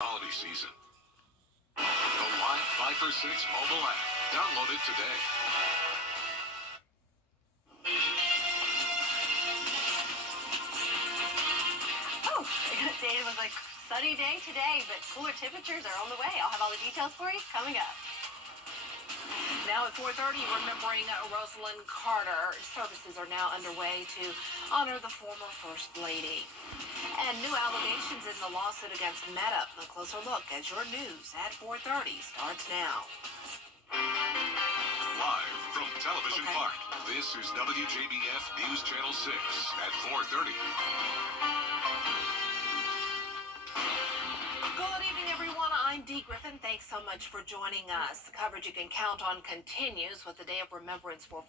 Holiday season. The Live 5 for 6 mobile app. Download it today. Oh, it was a sunny day today, but cooler temperatures are on the way. I'll have all the details for you coming up. Now at 4:30, remembering Rosalind Carter, services are now underway to honor the former First Lady. And new allegations in the lawsuit against Meta. A closer look as your news at 4:30 starts now. Live from Television Park, this is WJBF News Channel 6 at 4:30. Good evening, everyone. I'm Dee Griffin. Thanks so much for joining us. The coverage you can count on continues with the Day of Remembrance for.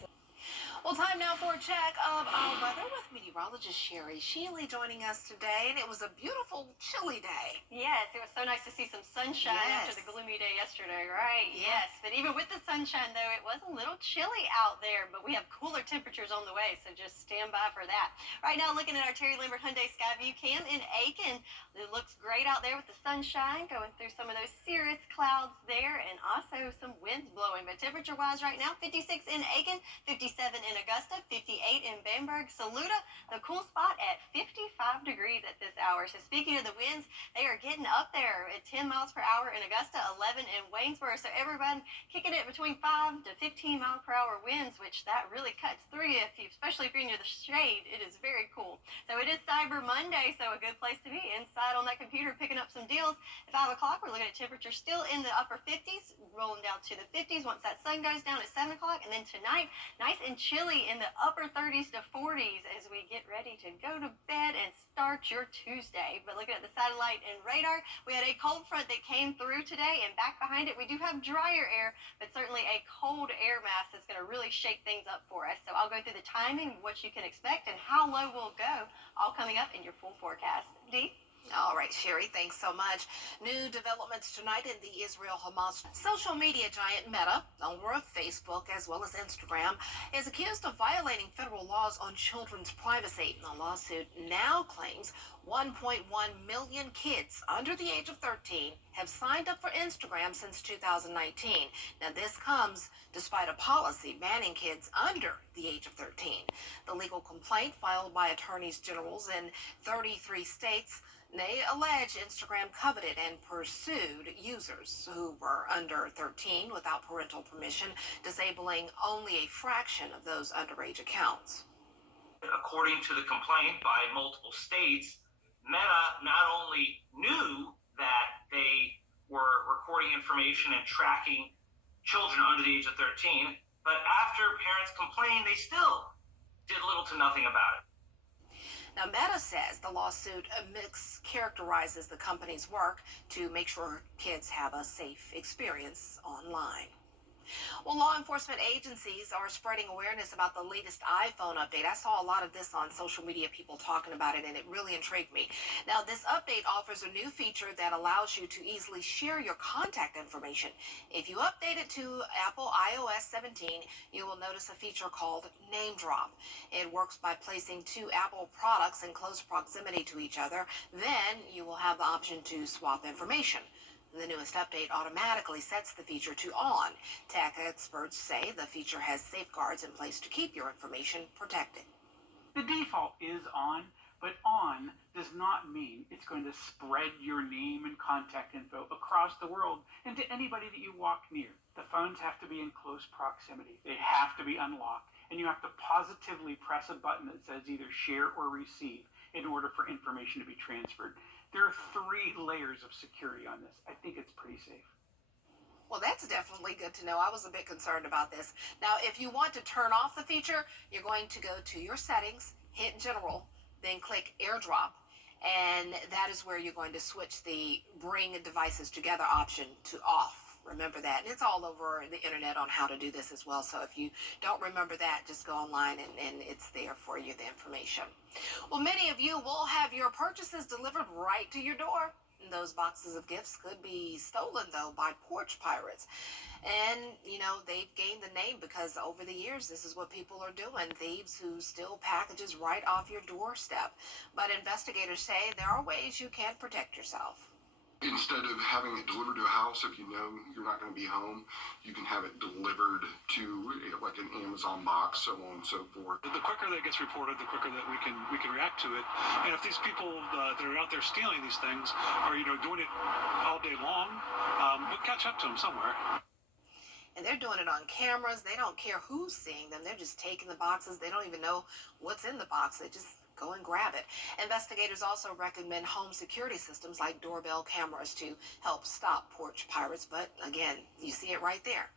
Well, time now for a check of our weather with meteorologist Sherry Sheely joining us today. And it was a beautiful, chilly day. Yes, it was so nice to see some sunshine after the gloomy day yesterday, right? Yes, but even with the sunshine, though, it was a little chilly out there, but we have cooler temperatures on the way, so just stand by for that. Right now, looking at our Terry Lambert Hyundai Skyview cam in Aiken. It looks great out there with the sunshine going through some of those cirrus clouds there and also some winds blowing. But temperature-wise right now, 56 in Aiken, 57 in Augusta, 58 in Bamberg, Saluda, the cool spot at 55 degrees at this hour. So speaking of the winds, they are getting up there at 10 miles per hour in Augusta, 11 in Waynesboro. So everyone kicking it between 5 to 15 mile per hour winds, which that really cuts through you, especially if you're near the shade. It is very cool. So it is Cyber Monday, so a good place to be inside on that computer picking up some deals. At 5 o'clock, we're looking at temperatures still in the upper 50s, rolling down to the 50s once that sun goes down at 7 o'clock. And then tonight, nice and chilly in the upper 30s to 40s as we get ready to go to bed and start your Tuesday. But looking at the satellite and radar, we had a cold front that came through today, and back behind it, we do have drier air, but certainly a cold air mass that's going to really shake things up for us. So I'll go through the timing, what you can expect, and how low we'll go, all coming up in your full forecast. Dee? All right, Sherry, thanks so much. New developments tonight in the Israel-Hamas. Social media giant Meta, owner of Facebook as well as Instagram, is accused of violating federal laws on children's privacy. The lawsuit now claims 1.1 million kids under the age of 13 have signed up for Instagram since 2019. Now, this comes despite a policy banning kids under the age of 13. The legal complaint filed by attorneys generals in 33 states, they allege Instagram coveted and pursued users who were under 13 without parental permission, disabling only a fraction of those underage accounts. According to the complaint by multiple states, Meta not only knew that they were recording information and tracking children under the age of 13, but after parents complained, they still did little to nothing about it. Now, Meta says the lawsuit mischaracterizes the company's work to make sure kids have a safe experience online. Well, law enforcement agencies are spreading awareness about the latest iPhone update. I saw a lot of this on social media, people talking about it, and it really intrigued me. Now, this update offers a new feature that allows you to easily share your contact information. If you update it to Apple iOS 17, you will notice a feature called Name Drop. It works by placing two Apple products in close proximity to each other. Then you will have the option to swap information. The newest update automatically sets the feature to on. Tech experts say the feature has safeguards in place to keep your information protected. The default is on, but on does not mean it's going to spread your name and contact info across the world and to anybody that you walk near. The phones have to be in close proximity. They have to be unlocked, and you have to positively press a button that says either share or receive in order for information to be transferred. There are 3 layers of security on this. I think it's pretty safe. Well, that's definitely good to know. I was a bit concerned about this. Now, if you want to turn off the feature, you're going to go to your settings, hit General, then click AirDrop, and that is where you're going to switch the Bring Devices Together option to off. Remember that. And it's all over the internet on how to do this as well. So if you don't remember that, just go online and it's there for you, the information. Well, many of you will have your purchases delivered right to your door. Those boxes of gifts could be stolen, though, by porch pirates. And, they've gained the name because over the years, this is what people are doing. Thieves who steal packages right off your doorstep. But investigators say there are ways you can protect yourself. Instead of having it delivered to a house, if you know you're not going to be home, you can have it delivered to like an Amazon box, so on and so forth. The quicker that gets reported, the quicker that we can react to it. And if these people that are out there stealing these things are doing it all day long, we'll catch up to them somewhere. And they're doing it on cameras. They don't care who's seeing them. They're just taking the boxes. They don't even know what's in the box. They just go and grab it. Investigators also recommend home security systems like doorbell cameras to help stop porch pirates. But again, you see it right there.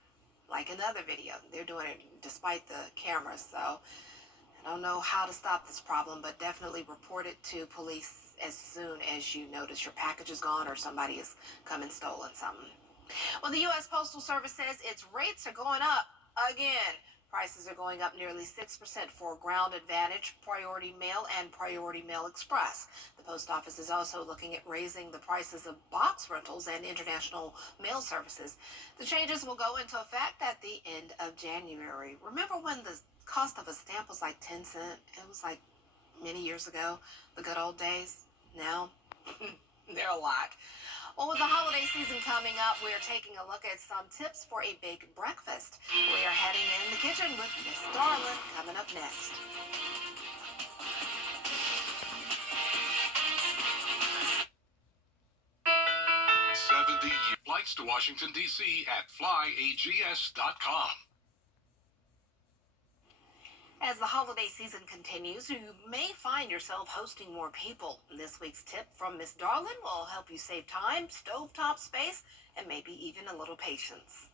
Like another video, they're doing it despite the cameras. So I don't know how to stop this problem, but definitely report it to police as soon as you notice your package is gone or somebody has come and stolen something. Well, the U.S. Postal Service says its rates are going up again. Prices are going up nearly 6% for Ground Advantage, Priority Mail, and Priority Mail Express. The post office is also looking at raising the prices of box rentals and international mail services. The changes will go into effect at the end of January. Remember when the cost of a stamp was like 10 cents? It was like many years ago, the good old days. Now, they're a lot. Well, with the holiday season coming up, we're taking a look at some tips for a big breakfast. We are heading in the kitchen with Miss Darlin coming up next. Flights to Washington, D.C. at flyags.com. As the holiday season continues, you may find yourself hosting more people. This week's tip from Miss Darlin will help you save time, stovetop space, and maybe even a little patience.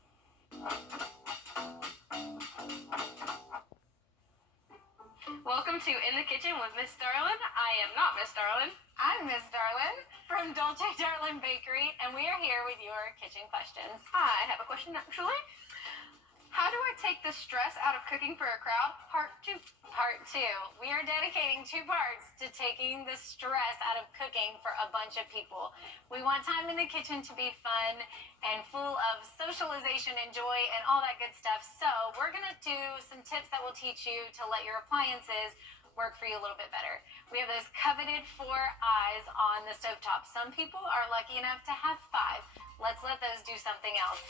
Welcome to In the Kitchen with Miss Darlin. I am not Miss Darlin. I'm Miss Darlin from Dolce Darlin Bakery, and we are here with your kitchen questions. I have a question, actually. How do I take the stress out of cooking for a crowd? Part 2. Part 2. We are dedicating 2 parts to taking the stress out of cooking for a bunch of people. We want time in the kitchen to be fun and full of socialization and joy and all that good stuff. So we're going to do some tips that will teach you to let your appliances work for you a little bit better. We have those coveted 4 eyes on the stovetop. Some people are lucky enough to have 5. Let's let those do something else.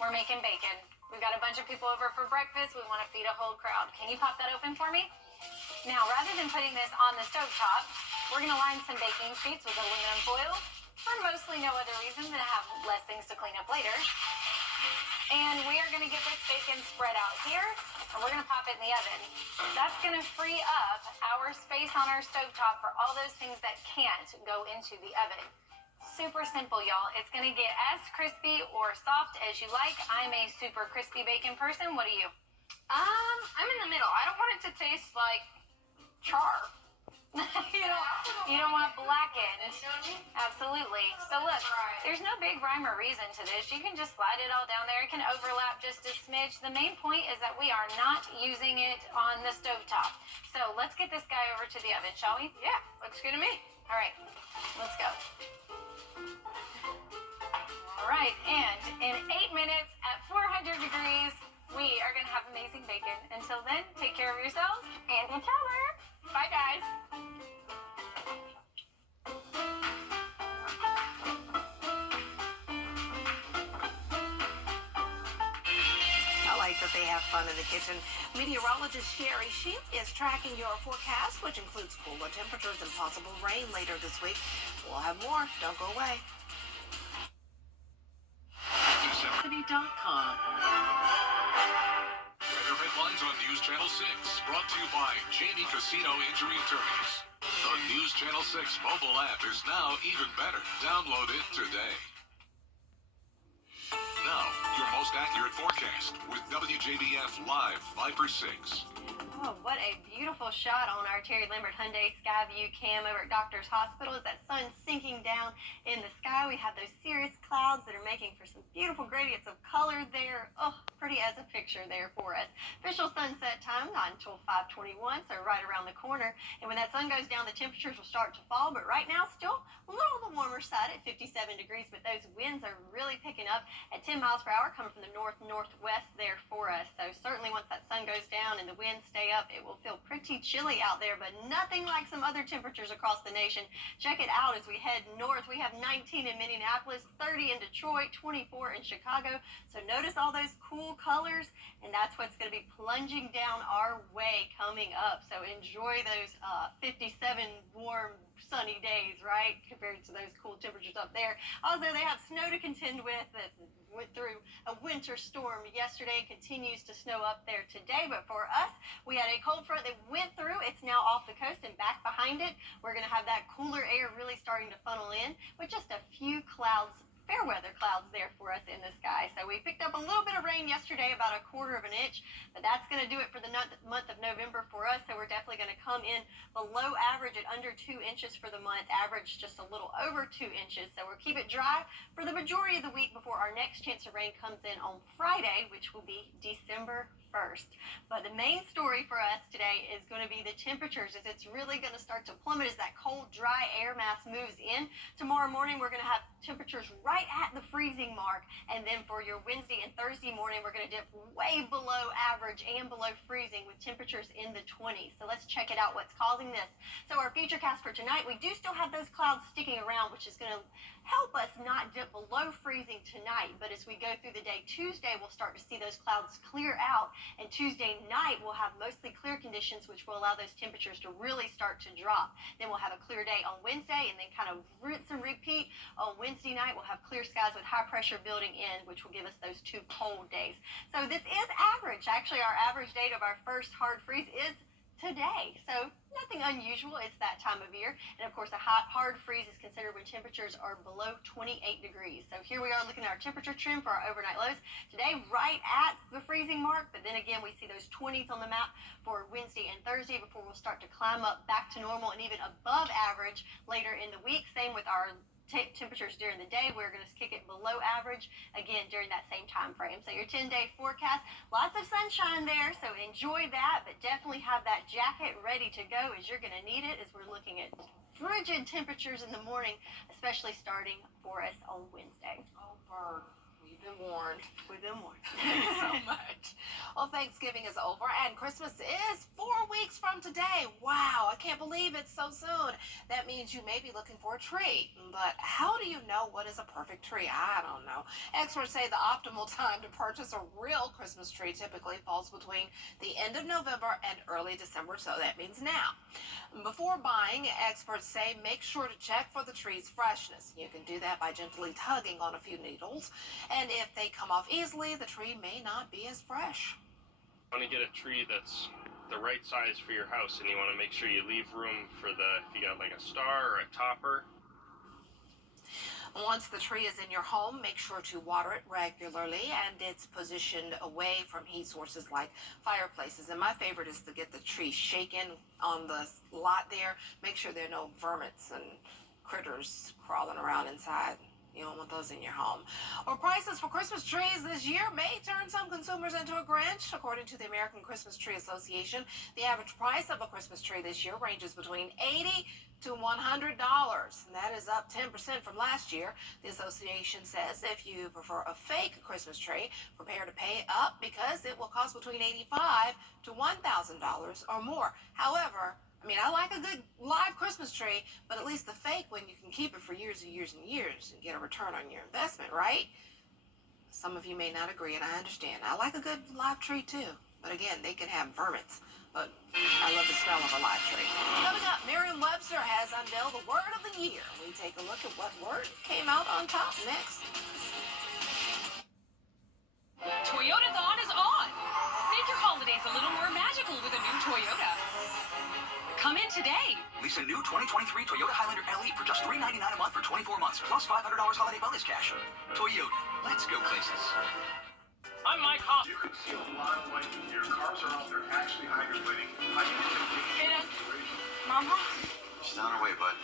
We're making bacon. We've got a bunch of people over for breakfast. We want to feed a whole crowd. Can you pop that open for me? Now, rather than putting this on the stovetop, we're going to line some baking sheets with aluminum foil for mostly no other reason than to have less things to clean up later. And we are going to get this bacon spread out here, and we're going to pop it in the oven. That's going to free up our space on our stovetop for all those things that can't go into the oven. Super simple, y'all. It's going to get as crispy or soft as you like. I'm a super crispy bacon person. What are you? I'm in the middle. I don't want it to taste like char. you don't want blackened. You know what I mean? Absolutely. So look, there's no big rhyme or reason to this. You can just slide it all down there. It can overlap just a smidge. The main point is that we are not using it on the stovetop. So let's get this guy over to the oven, shall we? Yeah, looks good to me. All right, let's go. All right, and in 8 minutes at 400 degrees, we are going to have amazing bacon. Until then, take care of yourselves and each other. Bye, guys. I like that they have fun in the kitchen. Meteorologist Sherry Sheep is tracking your forecast, which includes cooler temperatures and possible rain later this week. We'll have more. Don't go away. Weather headlines on News Channel 6, brought to you by Jamie Casino Injury Attorneys. The News Channel 6 mobile app is now even better. Download it today. Now, your most accurate forecast with WJBF Live Viper 6. Oh, what a beautiful shot on our Terry Lambert Hyundai Skyview cam over at Doctor's Hospital as that sun's sinking down in the sky. We have those cirrus clouds that are making for some beautiful gradients of color there. Oh, pretty as a picture there for us. Official sunset time not until 5:21, so right around the corner. And when that sun goes down, the temperatures will start to fall, but right now still a little on the warmer side at 57 degrees, but those winds are really picking up at 10 miles per hour coming from the northwest there for us. So certainly once that sun goes down and the winds stay up, it will feel pretty chilly out there, but nothing like some other temperatures across the nation. Check it out as we head north. We have 19 in Minneapolis, 30 in Detroit, 24 in Chicago. So notice all those cool colors, and that's what's going to be plunging down our way coming up. So enjoy those 57 warm, sunny days, right, compared to those cool temperatures up there. Also, they have snow to contend with. That went through a winter storm yesterday, continues to snow up there today. But for us, we had a cold front that went through. It's now off the coast and back behind it. We're going to have that cooler air really starting to funnel in with just a few clouds, fair weather clouds there for us in the sky. So we picked up a little bit of rain yesterday, about 1/4 of an inch, but that's going to do it for the month of November for us. So we're definitely going to come in below average at under 2 inches for the month, average just a little over 2 inches. So we'll keep it dry for the majority of the week before our next chance of rain comes in on Friday, which will be December 1st. But the main story for us today is going to be the temperatures, as it's really going to start to plummet as that cold, dry air mass moves in. Tomorrow morning, we're going to have temperatures right at the freezing mark. And then for your Wednesday and Thursday morning, we're going to dip way below average and below freezing with temperatures in the 20s. So let's check it out, what's causing this. So our futurecast for tonight, we do still have those clouds sticking around, which is going to help us not dip below freezing tonight. But as we go through the day, Tuesday, we'll start to see those clouds clear out. And Tuesday night, we'll have mostly clear conditions, which will allow those temperatures to really start to drop. Then we'll have a clear day on Wednesday, and then kind of rinse and repeat. On Wednesday night, we'll have clear skies with high pressure building in, which will give us those 2 cold days. So this is average. Actually, our average date of our first hard freeze is today. So nothing unusual. It's that time of year. And of course, a hard freeze is considered when temperatures are below 28 degrees. So here we are looking at our temperature trend for our overnight lows. Today, right at the freezing mark. But then again, we see those 20s on the map for Wednesday and Thursday before we'll start to climb up back to normal and even above average later in the week. Same with our temperatures during the day. We're going to kick it below average again during that same time frame. So your 10-day forecast, lots of sunshine there, so enjoy that, but definitely have that jacket ready to go, as you're going to need it, as we're looking at frigid temperatures in the morning, especially starting for us on Wednesday. Oh, Berg, we've been warned. We've been warned. So much. Well, Thanksgiving is over and Christmas is 4 weeks from today. Wow, I can't believe it's so soon. That means you may be looking for a tree. But how do you know what is a perfect tree? I don't know. Experts say the optimal time to purchase a real Christmas tree typically falls between the end of November and early December, so that means now. Before buying, experts say make sure to check for the tree's freshness. You can do that by gently tugging on a few needles. And if they come off easily, the tree may not be as fresh. You want to get a tree that's the right size for your house, and you want to make sure you leave room for if you got like a star or a topper. Once the tree is in your home, make sure to water it regularly, and it's positioned away from heat sources like fireplaces. And my favorite is to get the tree shaken on the lot there. Make sure there are no vermins and critters crawling around inside. You don't want those in your home. Or prices for Christmas trees this year may turn some consumers into a Grinch. According to the American Christmas Tree Association, the average price of a Christmas tree this year ranges between $80 to $100, and that is up 10% from last year. The association says if you prefer a fake Christmas tree, prepare to pay up because it will cost between $85 to $1,000 or more. However, I like a good live Christmas tree, but at least the fake one, you can keep it for years and years and years and get a return on your investment, right? Some of you may not agree, and I understand. I like a good live tree, too. But again, they can have vermins. But I love the smell of a live tree. Coming up, Merriam-Webster has unveiled the word of the year. We take a look at what word came out on top next. Toyotathon is on! Make your holidays a little more magical with a new Toyota. Come in today. Lease a new 2023 Toyota Highlander LE for just $399 a month for 24 months, plus $500 holiday bonus cash. Toyota, let's go places. I'm Mike Hoff. You can see a lot of light here. Cars are out there actually hydroplaning. How do you get the Hey, Dad. Mom, She's on her way, bud.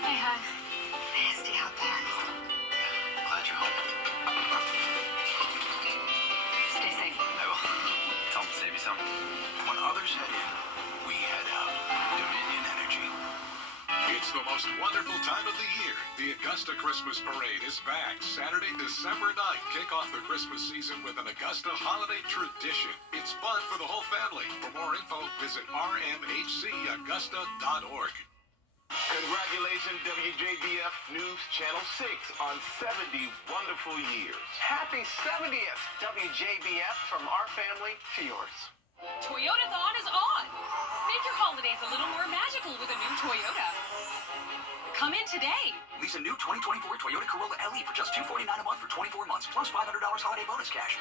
Hey, hon. It's nasty out there. Glad you're home. Stay safe. I will. Tell them to save you some. When others head in, we head out. Dominion Energy. the most wonderful time of the year. The Augusta Christmas Parade is back Saturday, December 9th. Kick off the Christmas season with an Augusta holiday tradition. It's fun for the whole family. For more info, visit rmhcaugusta.org. Congratulations, WJBF News Channel 6 on 70 wonderful years. Happy 70th, WJBF, from our family to yours. Toyotathon is on. Make your holidays a little more magical with a new Toyota. Come in today. Lease a new 2024 Toyota Corolla LE for just $249 a month for 24 months, plus $500 holiday bonus cash.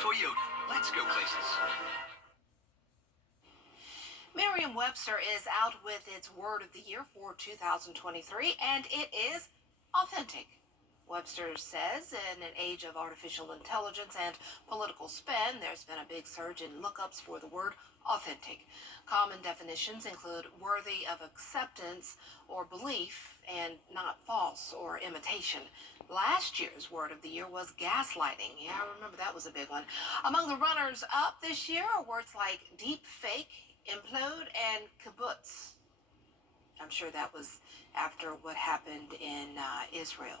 Toyota, let's go places. Merriam-Webster is out with its word of the year for 2023, and it is authentic. Webster says in an age of artificial intelligence and political spin, there's been a big surge in lookups for the word authentic. Common definitions include worthy of acceptance or belief and not false or imitation. Last year's word of the year was gaslighting. Yeah, I remember that was a big one. Among the runners up this year are words like deep fake, implode, and kibbutz. I'm sure that was after what happened in Israel.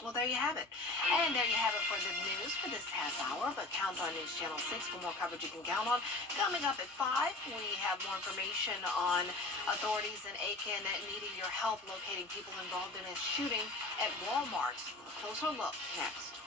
Well, there you have it. And there you have it for the news for this half hour. But count on News Channel 6 for more coverage you can count on. Coming up at 5, we have more information on authorities in Aiken needing your help locating people involved in a shooting at Walmart. A closer look next.